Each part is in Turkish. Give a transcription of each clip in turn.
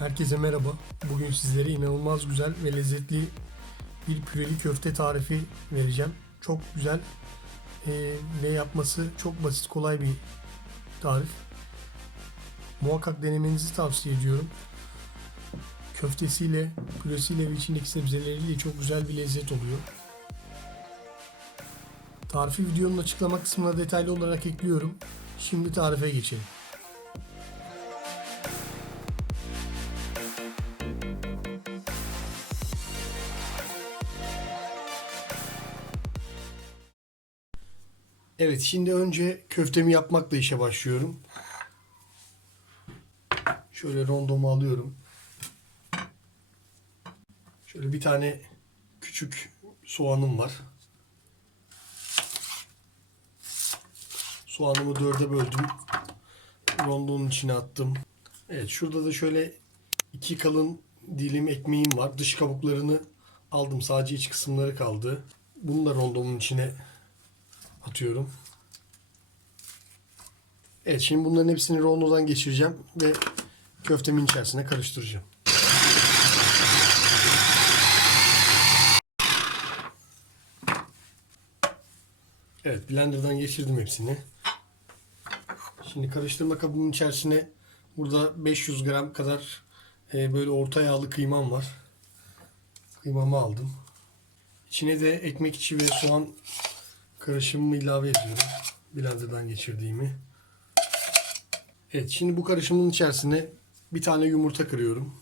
Herkese merhaba. Bugün sizlere inanılmaz güzel ve lezzetli bir püreli köfte tarifi vereceğim. Çok güzel eee, ve yapması çok basit kolay bir tarif. Muhakkak denemenizi tavsiye ediyorum. Köftesiyle, püresiyle ve içindeki sebzeleriyle çok güzel bir lezzet oluyor. Tarifi videonun açıklama kısmına detaylı olarak ekliyorum. Şimdi tarife geçelim. Evet, şimdi önce köftemi yapmakla işe başlıyorum. Şöyle rondomu alıyorum. Şöyle bir tane küçük soğanım var. Soğanımı dörde böldüm. Rondonun içine attım. Evet, şurada da şöyle iki kalın dilim ekmeğim var. Dış kabuklarını aldım. Sadece iç kısımları kaldı. Bunu da rondomun içine atıyorum. Evet şimdi bunların hepsini rondodan geçireceğim ve köftemin içerisine karıştıracağım. Evet blenderdan geçirdim hepsini. Şimdi karıştırma kabının içerisine burada 500 gram kadar e, böyle orta yağlı kıymam var. Kıymamı aldım. İçine de ekmek içi ve soğan karışımımı ilave ediyorum. Blenderdan geçirdiğimi. Evet şimdi bu karışımın içerisine bir tane yumurta kırıyorum.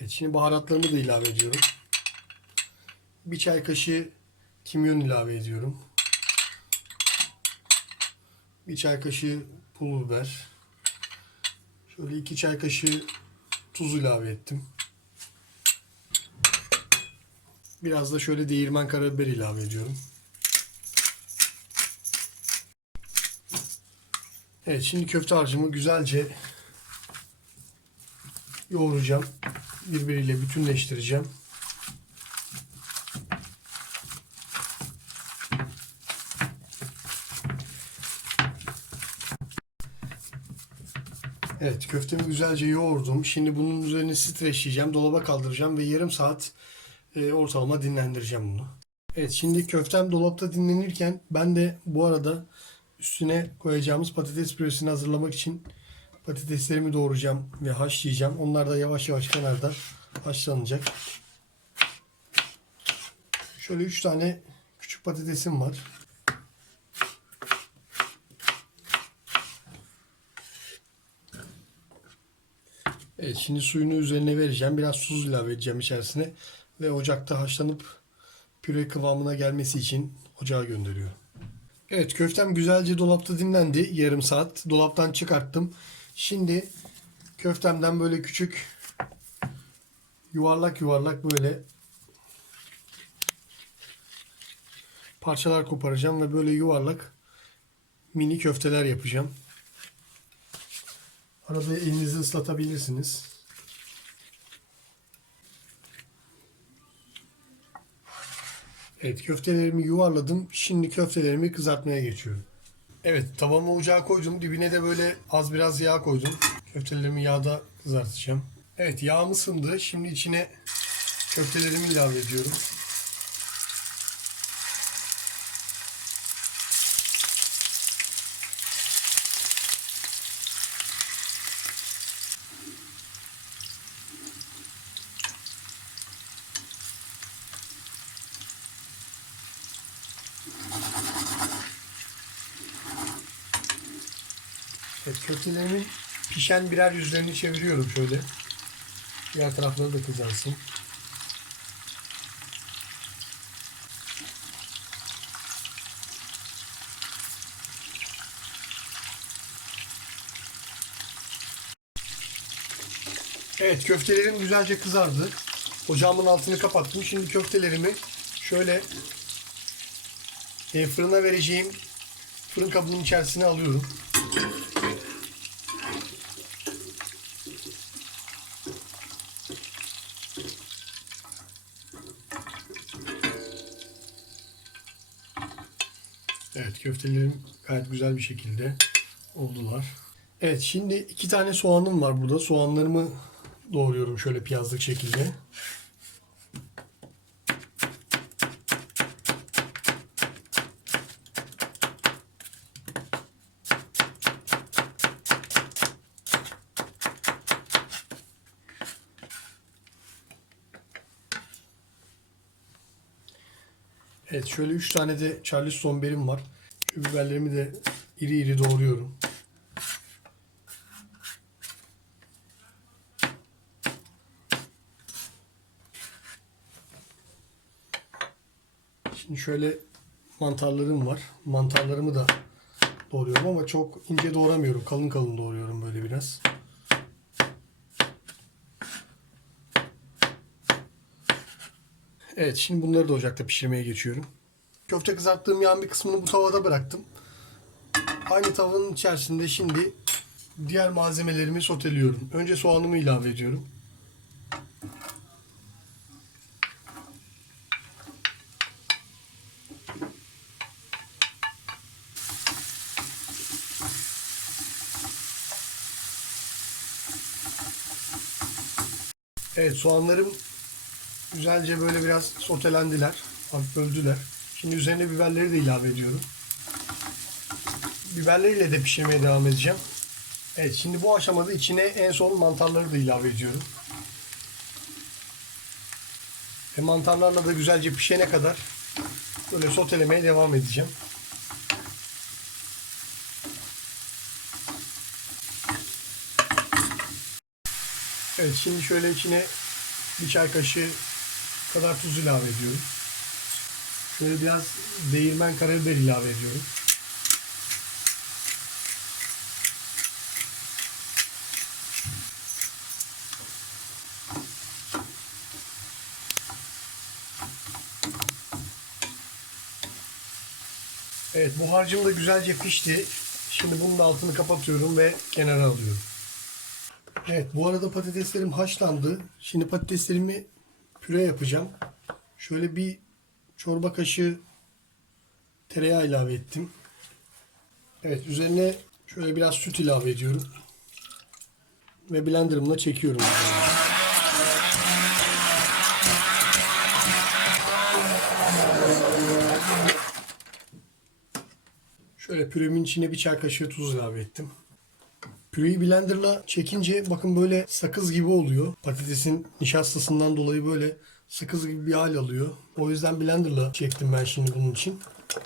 Evet şimdi baharatlarımı da ilave ediyorum. Bir çay kaşığı kimyon ilave ediyorum. Bir çay kaşığı pul biber. Şöyle iki çay kaşığı tuz ilave ettim. Biraz da şöyle değirmen karabiber ilave ediyorum. Evet şimdi köfte harcımı güzelce yoğuracağım. Birbiriyle bütünleştireceğim. Evet köftemi güzelce yoğurdum. Şimdi bunun üzerine streçleyeceğim. Dolaba kaldıracağım ve yarım saat e, ortalama dinlendireceğim bunu. Evet şimdi köftem dolapta dinlenirken ben de bu arada üstüne koyacağımız patates püresini hazırlamak için patateslerimi doğrayacağım ve haşlayacağım. Onlar da yavaş yavaş kenarda haşlanacak. Şöyle 3 tane küçük patatesim var. Evet şimdi suyunu üzerine vereceğim. Biraz tuz ilave edeceğim içerisine. Ve ocakta haşlanıp püre kıvamına gelmesi için ocağa gönderiyorum. Evet köftem güzelce dolapta dinlendi. Yarım saat. Dolaptan çıkarttım. Şimdi köftemden böyle küçük yuvarlak yuvarlak böyle parçalar koparacağım ve böyle yuvarlak mini köfteler yapacağım. Arada elinizi ıslatabilirsiniz. Evet köftelerimi yuvarladım. Şimdi köftelerimi kızartmaya geçiyorum. Evet tavamı ocağa koydum. Dibine de böyle az biraz yağ koydum. Köftelerimi yağda kızartacağım. Evet yağım ısındı. Şimdi içine köftelerimi ilave ediyorum. Evet, köftelerimin pişen birer yüzlerini çeviriyorum şöyle. Diğer tarafları da kızarsın. Evet köftelerim güzelce kızardı. Ocağımın altını kapattım. Şimdi köftelerimi şöyle fırına vereceğim fırın kabının içerisine alıyorum. Evet köftelerim gayet güzel bir şekilde oldular. Evet şimdi iki tane soğanım var burada. Soğanlarımı doğruyorum şöyle piyazlık şekilde. Evet şöyle 3 tane de Charleston berim var. Şu biberlerimi de iri iri doğruyorum. Şimdi şöyle mantarlarım var. Mantarlarımı da doğruyorum ama çok ince doğramıyorum. Kalın kalın doğruyorum böyle biraz. Evet şimdi bunları da ocakta pişirmeye geçiyorum. Köfte kızarttığım yağın bir kısmını bu tavada bıraktım. Aynı tavanın içerisinde şimdi diğer malzemelerimi soteliyorum. Önce soğanımı ilave ediyorum. Evet soğanlarım güzelce böyle biraz sotelendiler. Hafif öldüler. Şimdi üzerine biberleri de ilave ediyorum. Biberleriyle de pişirmeye devam edeceğim. Evet şimdi bu aşamada içine en son mantarları da ilave ediyorum. Ve mantarlarla da güzelce pişene kadar böyle sotelemeye devam edeceğim. Evet şimdi şöyle içine bir çay kaşığı kadar tuz ilave ediyorum. Şöyle biraz değirmen karabiber ilave ediyorum. Evet bu harcım da güzelce pişti. Şimdi bunun altını kapatıyorum ve kenara alıyorum. Evet bu arada patateslerim haşlandı. Şimdi patateslerimi püre yapacağım. Şöyle bir çorba kaşığı tereyağı ilave ettim. Evet üzerine şöyle biraz süt ilave ediyorum. Ve blenderımla çekiyorum. Şöyle püremin içine bir çay kaşığı tuz ilave ettim. Püreyi blenderla çekince bakın böyle sakız gibi oluyor. Patatesin nişastasından dolayı böyle sakız gibi bir hal alıyor. O yüzden blenderla çektim ben şimdi bunun için.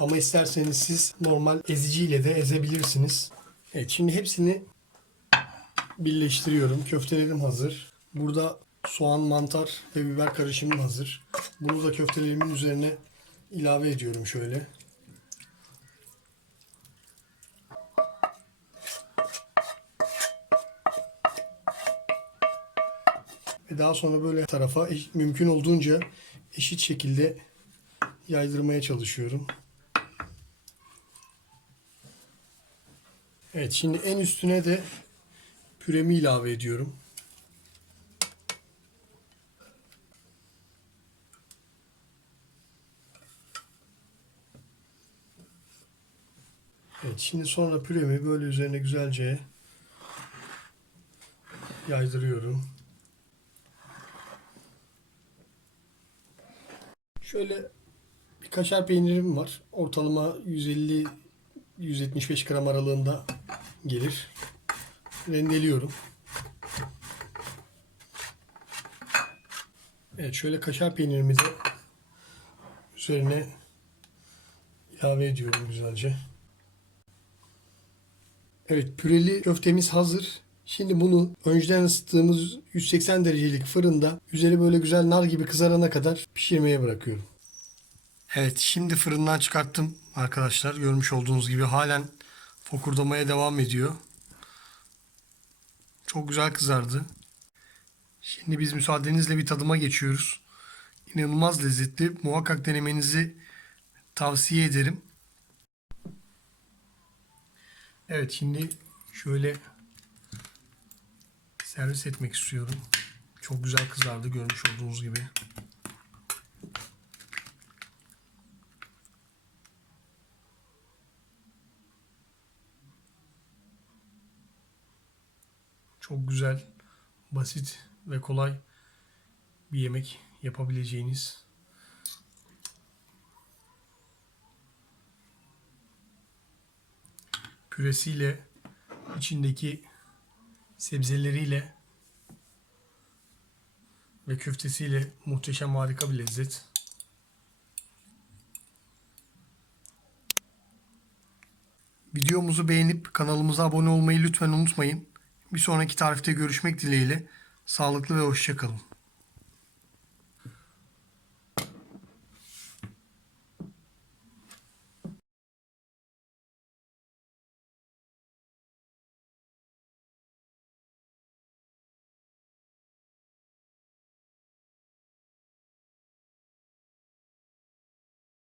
Ama isterseniz siz normal eziciyle de ezebilirsiniz. Evet şimdi hepsini birleştiriyorum. Köftelerim hazır. Burada soğan, mantar ve biber karışımım hazır. Bunu da köftelerimin üzerine ilave ediyorum şöyle. Daha sonra böyle tarafa mümkün olduğunca eşit şekilde yaydırmaya çalışıyorum. Evet şimdi en üstüne de püremi ilave ediyorum. Evet şimdi sonra püremi böyle üzerine güzelce yaydırıyorum. Şöyle bir kaşar peynirim var. Ortalama 150-175 gram aralığında gelir. Rendeliyorum. Evet şöyle kaşar peynirimi de üzerine ilave ediyorum güzelce. Evet püreli köftemiz hazır. Şimdi bunu önceden ısıttığımız 180 derecelik fırında üzeri böyle güzel nar gibi kızarana kadar pişirmeye bırakıyorum. Evet şimdi fırından çıkarttım arkadaşlar. Görmüş olduğunuz gibi halen fokurdamaya devam ediyor. Çok güzel kızardı. Şimdi biz müsaadenizle bir tadıma geçiyoruz. İnanılmaz lezzetli. Muhakkak denemenizi tavsiye ederim. Evet şimdi şöyle servis etmek istiyorum. Çok güzel kızardı görmüş olduğunuz gibi. Çok güzel, basit ve kolay bir yemek yapabileceğiniz püresiyle içindeki sebzeleriyle ve köftesiyle muhteşem harika bir lezzet. Videomuzu beğenip kanalımıza abone olmayı lütfen unutmayın. Bir sonraki tarifte görüşmek dileğiyle. Sağlıklı ve hoşça kalın.